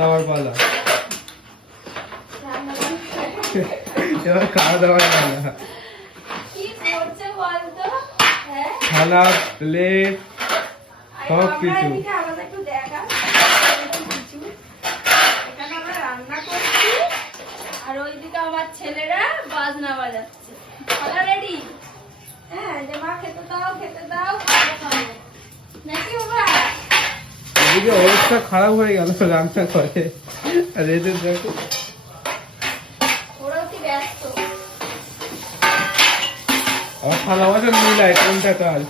দাওয়ার পালা। এবার খাওয়া দাওয়ার পালা। থালা প্লেট সব কিছু। আর ওইদিকে আমার ছেলেরা বাজনা বাজাচ্ছে। খাওয়া রেডি? হ্যাঁ, যে মা খেতে দাও খেতে দাও, নাকি বাবা? এদিকে অবস্থা খারাপ হয়ে গেল রান্না করে। আর এদের দেখো ওরাও কি ব্যস্ত? আমার থালা বাসন মিলাই কোনটা কাজ।